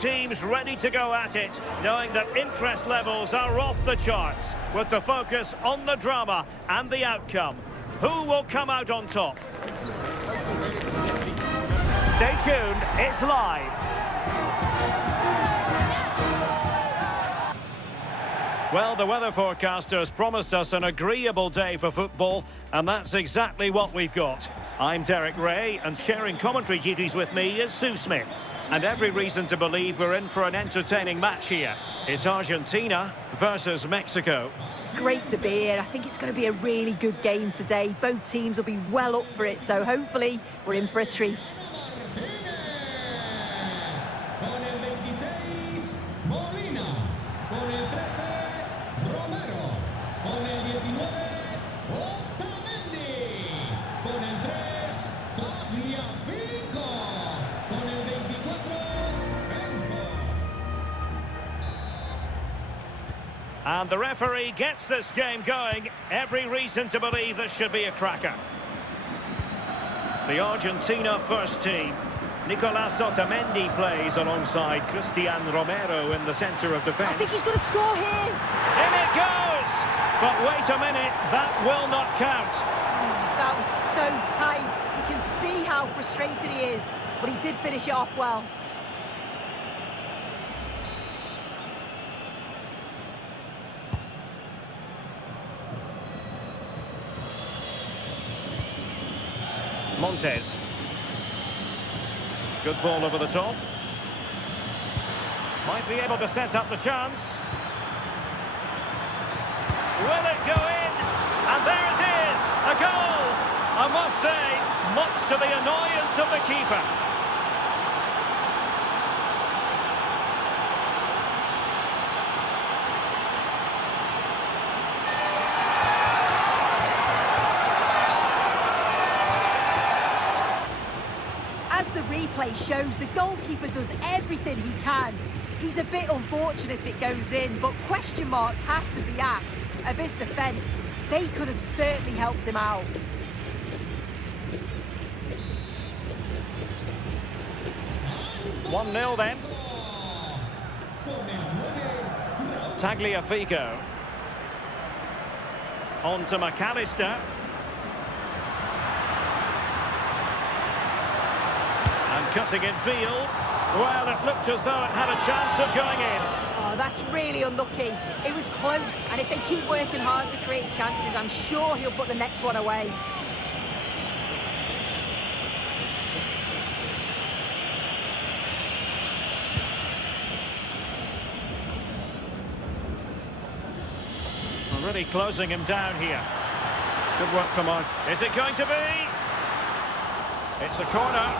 teams ready to go at it, knowing that interest levels are off the charts, with the focus on the drama and the outcome. Who will come out on top? Stay tuned, it's live. Well, the weather forecasters promised us an agreeable day for football, and that's exactly what we've got. I'm Derek Ray, and sharing commentary duties with me is Sue Smith. And every reason to believe we're in for an entertaining match here. It's Argentina versus Mexico. It's great to be here. I think it's going to be a really good game today. Both teams will be well up for it, so hopefully we're in for a treat. And the referee gets this game going. Every reason to believe this should be a cracker. The Argentina first team. Nicolas Otamendi plays alongside Cristian Romero in the centre of defence. I think he's going to score here. In it goes! But wait a minute, that will not count. That was so tight. You can see how frustrated he is, but he did finish it off well. Montes. Good ball over the top. Might be able to set up the chance. Will it go in? And there it is! A goal! I must say, much to the annoyance of the keeper. As the replay shows, the goalkeeper does everything he can. He's a bit unfortunate it goes in, but question marks have to be asked of his defence. They could have certainly helped him out. One 0 then. Tagliafico. On to McAllister. And cutting in field. Well, it looked as though it had a chance of going in. Oh, that's really unlucky. It was close, and if they keep working hard to create chances, I'm sure he'll put the next one away. We're really closing him down here. Good work from Art. Is it going to be? It's a corner.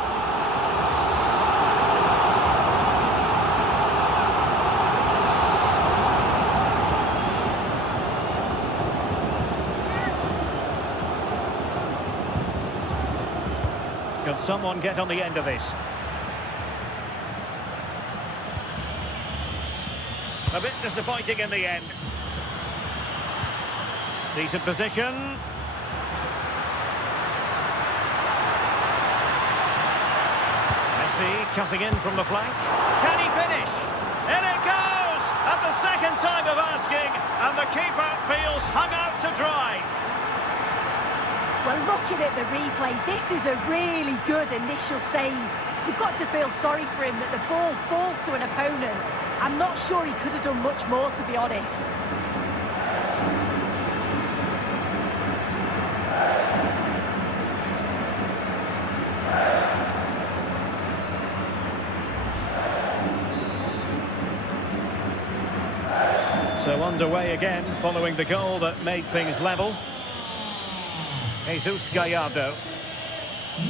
Can someone get on the end of this? A bit disappointing in the end. Decent position. Messi cutting in from the flank. Can he finish? In it goes! At the second time of asking, and the keeper feels hung out to dry. Well, looking at the replay, this is a really good initial save. You've got to feel sorry for him that the ball falls to an opponent. I'm not sure he could have done much more, to be honest. So underway again, following the goal that made things level. Jesus Gallardo.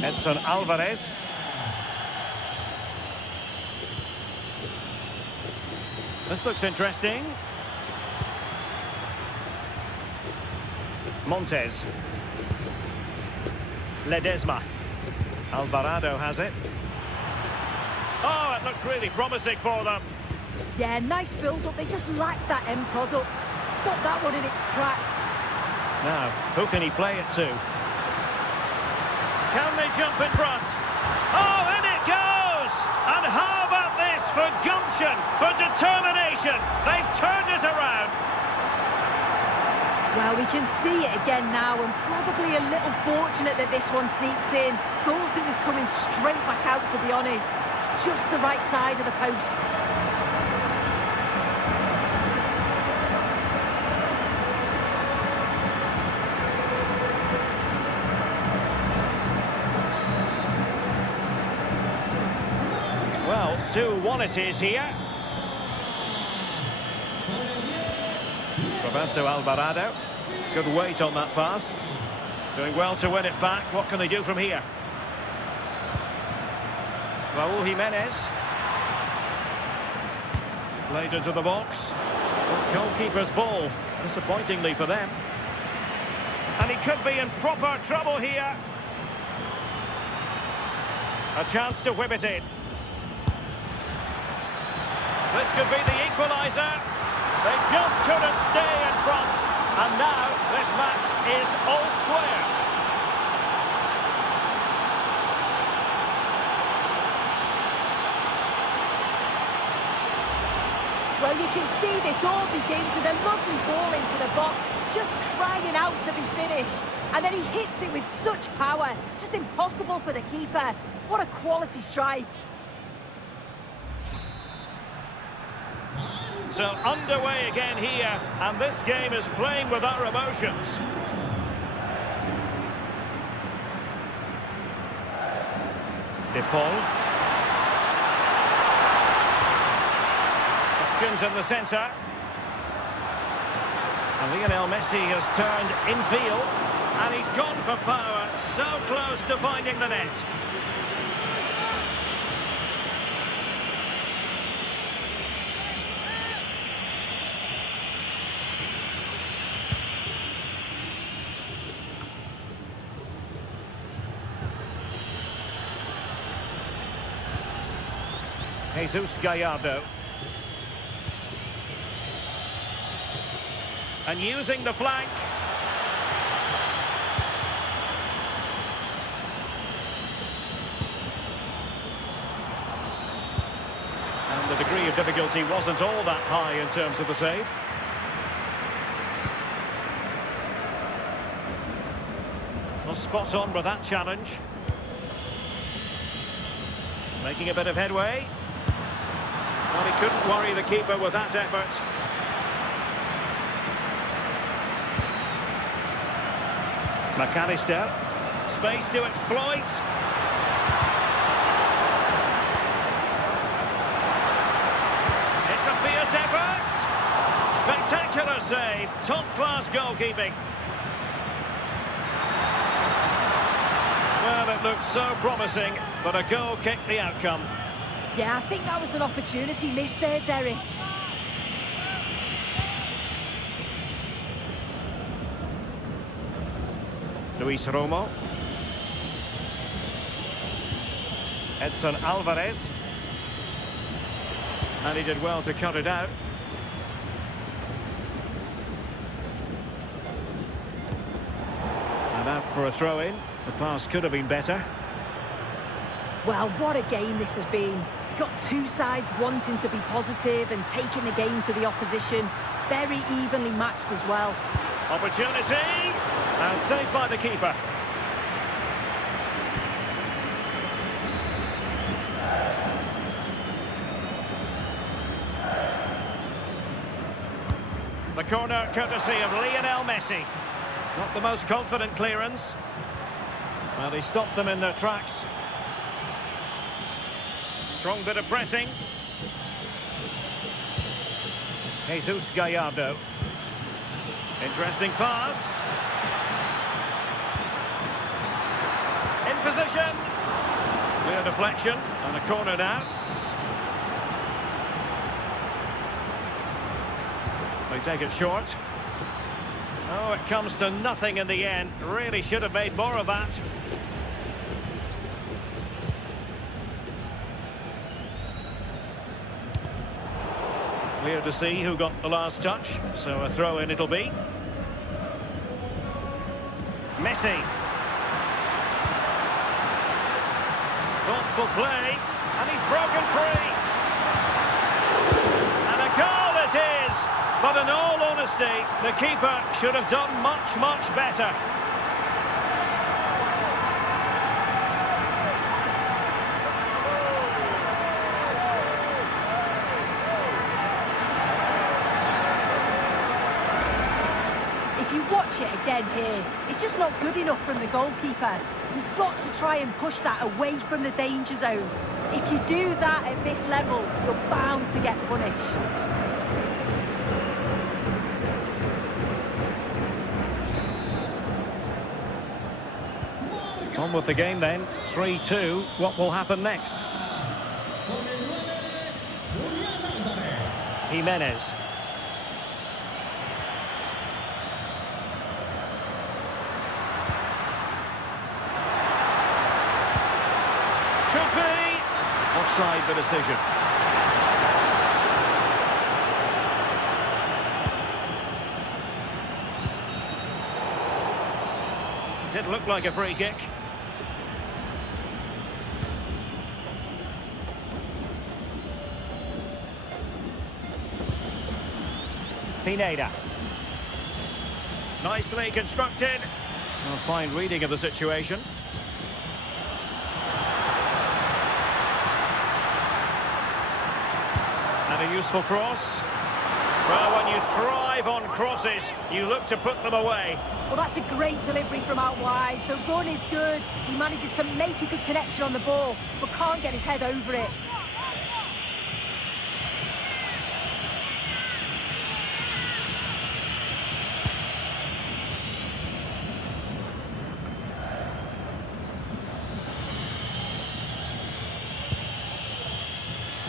Edson Alvarez. This looks interesting. Montes. Ledesma. Alvarado has it. Oh, it looked really promising for them. Yeah, nice build-up. They just lack that end product. Stop that one in its tracks. Now, who can he play it to? Can they jump in front? Oh, in it goes! And how about this for Gunter? passion, for determination. They've turned it around. Well, we can see it again now, and probably a little fortunate that this one sneaks in. Thought it was coming straight back out, to be honest. It's just the right side of the post. Well, 2-1 it is here. Roberto Alvarado. Good weight on that pass. Doing well to win it back. What can they do from here? Raúl Jimenez. Played into the box. Goalkeeper's ball. Disappointingly for them. And he could be in proper trouble here. A chance to whip it in. This could be the equaliser. They just couldn't stay in front. And now this match is all square. Well, you can see this all begins with a lovely ball into the box, just crying out to be finished. And then he hits it with such power. It's just impossible for the keeper. What a quality strike. So underway again here, and this game is playing with our emotions. De Paul. Options in the centre. And Lionel Messi has turned infield, and he's gone for power, so close to finding the net. Jesus Gallardo. And using the flank. And the degree of difficulty wasn't all that high in terms of the save. Well, spot on with that challenge. Making a bit of headway. Well, he couldn't worry the keeper with that effort. McAllister. Space to exploit. It's a fierce effort. Spectacular save. Top-class goalkeeping. Well, it looked so promising, but a goal kicked the outcome. Yeah, I think that was an opportunity missed there, Derek. Luis Romo. Edson Alvarez. And he did well to cut it out. And out for a throw-in. The pass could have been better. Well, what a game this has been. You've got two sides wanting to be positive and taking the game to the opposition. Very evenly matched as well. Opportunity! And saved by the keeper. The corner courtesy of Lionel Messi. Not the most confident clearance. Well, he stopped them in their tracks. Strong bit of pressing. Jesus Gallardo. Interesting pass. In position. Clear deflection and a corner now. They take it short. Oh, it comes to nothing in the end. Really should have made more of that. Clear to see who got the last touch, so a throw-in it'll be. Messi. Thoughtful play, and he's broken free. honesty, the keeper should have done much, much better. If you watch it again here, it's just not good enough from the goalkeeper. He's got to try and push that away from the danger zone. If you do that at this level, you're bound to get punished. On with the game then, 3-2. What will happen next? Jimenez. Could be. Offside the decision. Did look like a free kick. Pineda. Nicely constructed. A fine reading of the situation. And a useful cross. Well, when you thrive on crosses, you look to put them away. Well, that's a great delivery from out wide. The run is good. He manages to make a good connection on the ball, but can't get his head over it.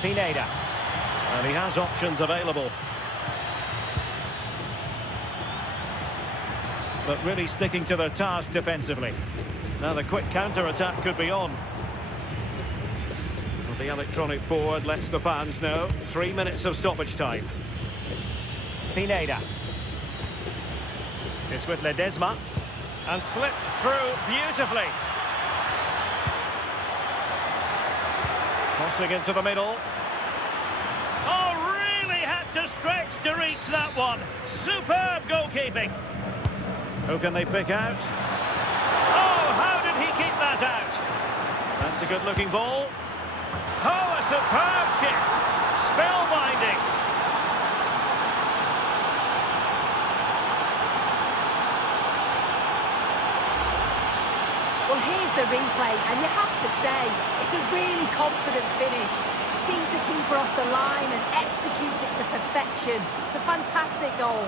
Pineda. And he has options available. But really sticking to their task defensively. Now the quick counter-attack could be on. Well, the electronic board lets the fans know. 3 minutes of stoppage time. Pineda. It's with Ledesma. And slipped through beautifully. Crossing into the middle. Oh, really had to stretch to reach that one. Superb goalkeeping. Who can they pick out? Oh, how did he keep that out? That's a good-looking ball. Oh, a superb chip. Spellbinding. Well, here's the replay, and you have to say, it's a really confident finish. Sees the keeper off the line and executes it to perfection. It's a fantastic goal.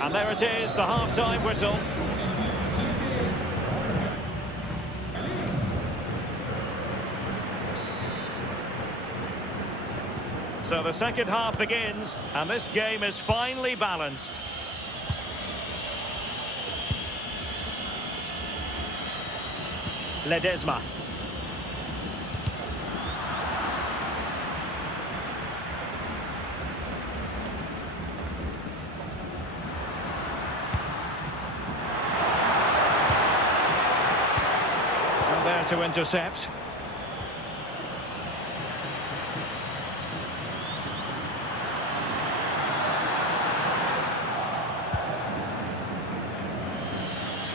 And there it is, the half-time whistle. So the second half begins, and this game is finely balanced. Ledesma. And there to intercept.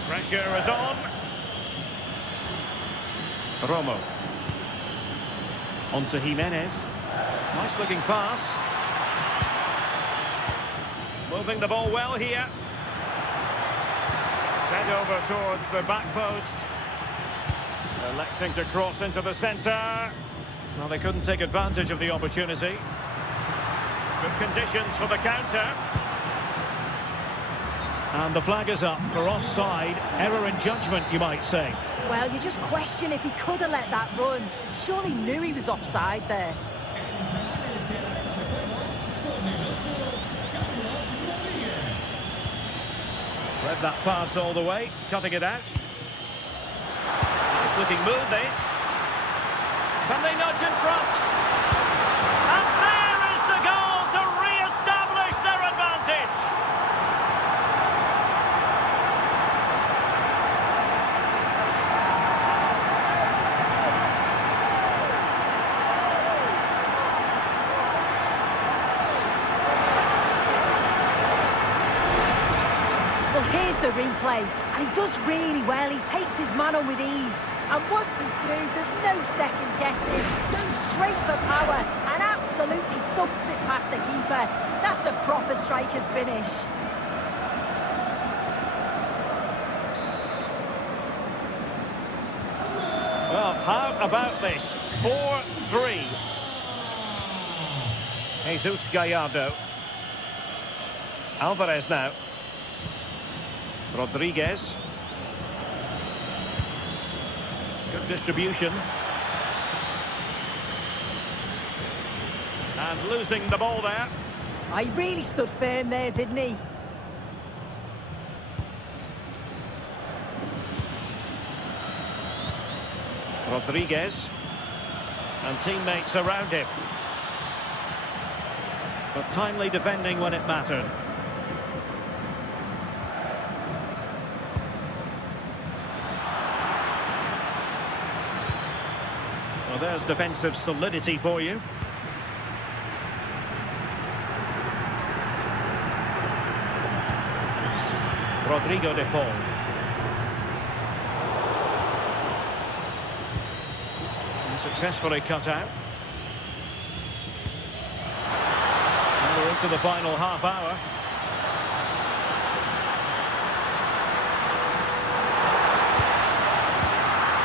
Pressure is on. Romo. On to Jimenez. Nice looking pass. Moving the ball well here. Fed over towards the back post. Electing to cross into the centre. Well, they couldn't take advantage of the opportunity. Good conditions for the counter. And the flag is up for offside. Error in judgment, you might say. Well, you just question if he could have let that run. Surely knew he was offside there. Read that pass all the way, cutting it out. Nice looking move, this. Can they nudge in front? And there is the goal to re-establish their advantage. Here's the replay, and he does really well. He takes his man on with ease. And once he's through, there's no second guessing. Goes straight for power and absolutely thumps it past the keeper. That's a proper striker's finish. Well, how about this? 4-3. Jesus Gallardo. Alvarez now. Rodriguez. Good distribution. And losing the ball there. He really stood firm there, didn't he? Rodriguez. And teammates around him. But timely defending when it mattered. Well, there's defensive solidity for you. Rodrigo de Paul. And successfully cut out. And we're into the final half hour.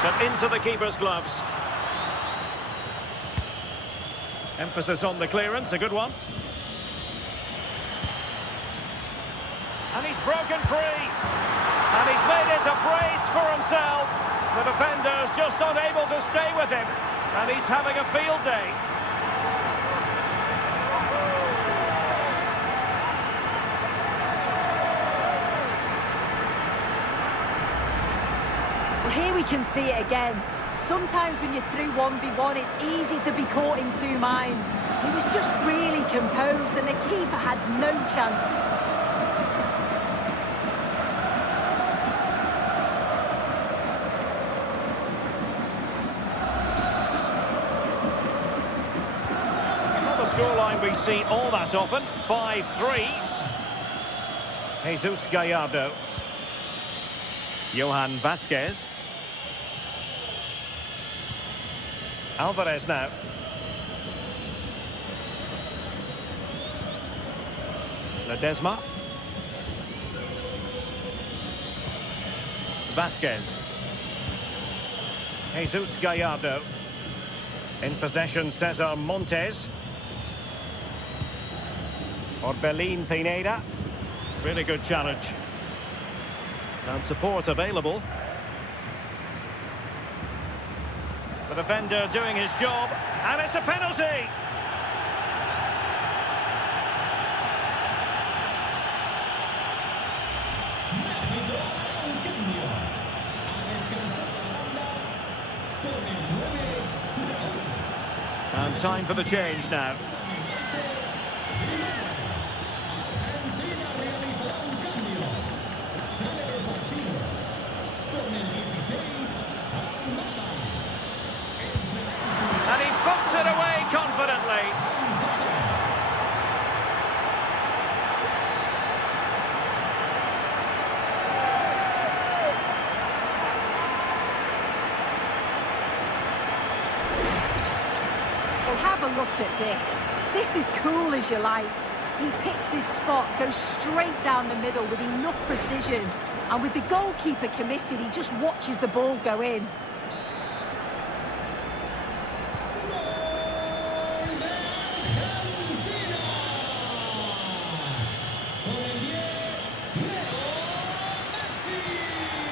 But into the keeper's gloves. Emphasis on the clearance, a good one. And he's broken free. And he's made it a brace for himself. The defender's just unable to stay with him. And he's having a field day. Well, here we can see it again. Sometimes when you're through 1v1, it's easy to be caught in two minds. He was just really composed and the keeper had no chance. Not a scoreline we see all that often. 5-3. Jesus Gallardo. Johan Vasquez. Alvarez now. Ledesma. Vasquez. Jesus Gallardo. In possession, Cesar Montes. Orbelín Pineda. Really good challenge. And support available. The defender doing his job, and it's a penalty! And time for the change now. And he puts it away confidently. Well, have a look at this. This is cool as you like. He picks his spot, goes straight down the middle with enough precision. And with the goalkeeper committed, he just watches the ball go in.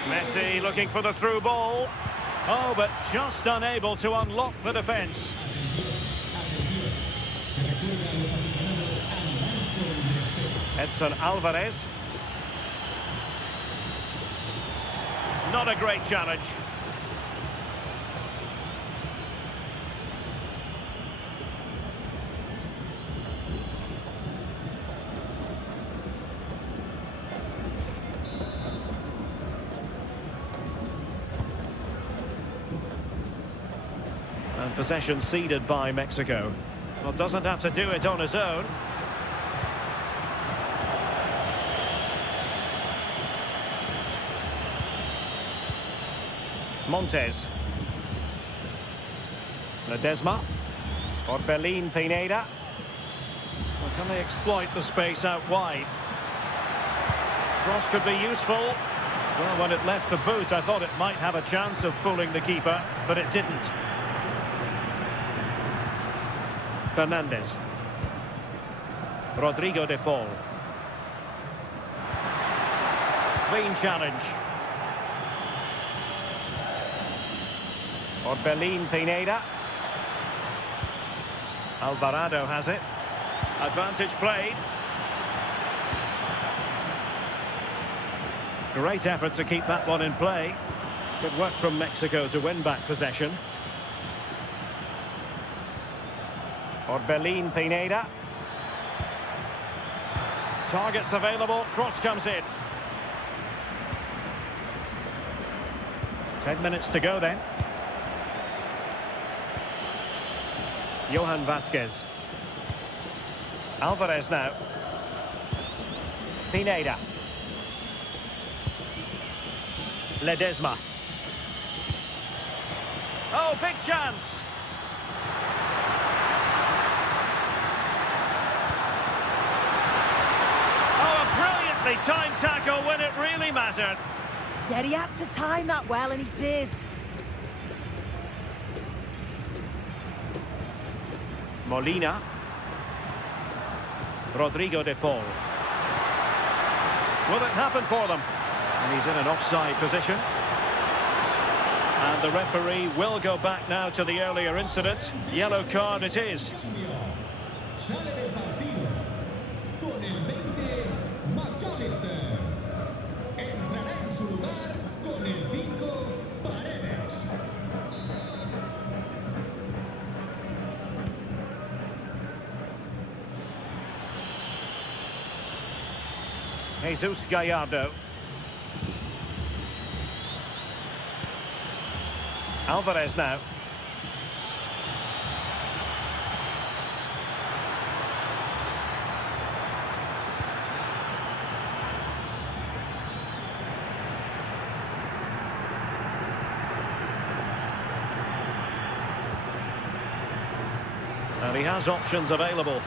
Messi looking for the through ball. Oh, but just unable to unlock the defence. Edson Alvarez. Not a great challenge. And possession ceded by Mexico. Well, doesn't have to do it on his own. Montes. Ledesma. Orbelin Pineda. Well, can they exploit the space out wide? Cross could be useful. Well, when it left the boot, I thought it might have a chance of fooling the keeper, but it didn't. Fernandez. Rodrigo de Paul. Clean challenge. Orbelin Pineda. Alvarado has it. Advantage played. Great effort to keep that one in play. Good work from Mexico to win back possession. Orbelin Pineda. Targets available. Cross comes in. 10 minutes to go then. Johan Vasquez. Alvarez now. Pineda. Ledesma. Oh, big chance. Oh, a brilliantly timed tackle when it really mattered. Yeah, he had to time that well, and he did. Molina. Rodrigo de Paul. Will it happen for them? And he's in an offside position. And the referee will go back now to the earlier incident. Yellow card it is. Sale del partido con el 20, McAllister. Entrará en su lugar con el 5, Paredes. Jesus Gallardo. Alvarez now. And he has options available.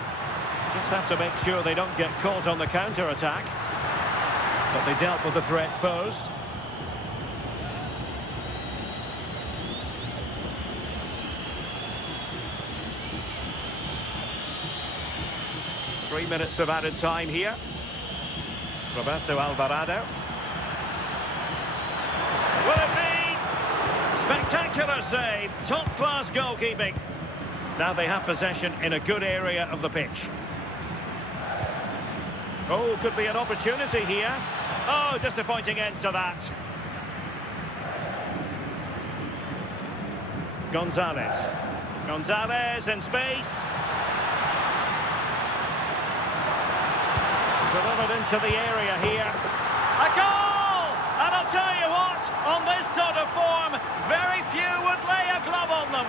Just have to make sure they don't get caught on the counter-attack. But they dealt with the threat posed. Three minutes of added time here. Roberto Alvarado. Will it be? Spectacular save. Top-class goalkeeping. Now they have possession in a good area of the pitch. Oh, could be an opportunity here. Oh, disappointing end to that. Gonzalez. Gonzalez in space. Delivered into the area here. A goal! And I'll tell you what, on this sort of form, very few would lay a glove on them.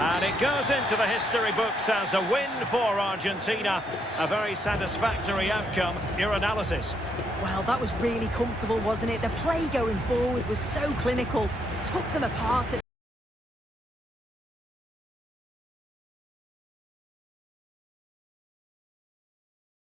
And it goes into the history books as a win for Argentina. A very satisfactory outcome. Your analysis? Well, that was really comfortable, wasn't it? The play going forward was so clinical. Took them apart.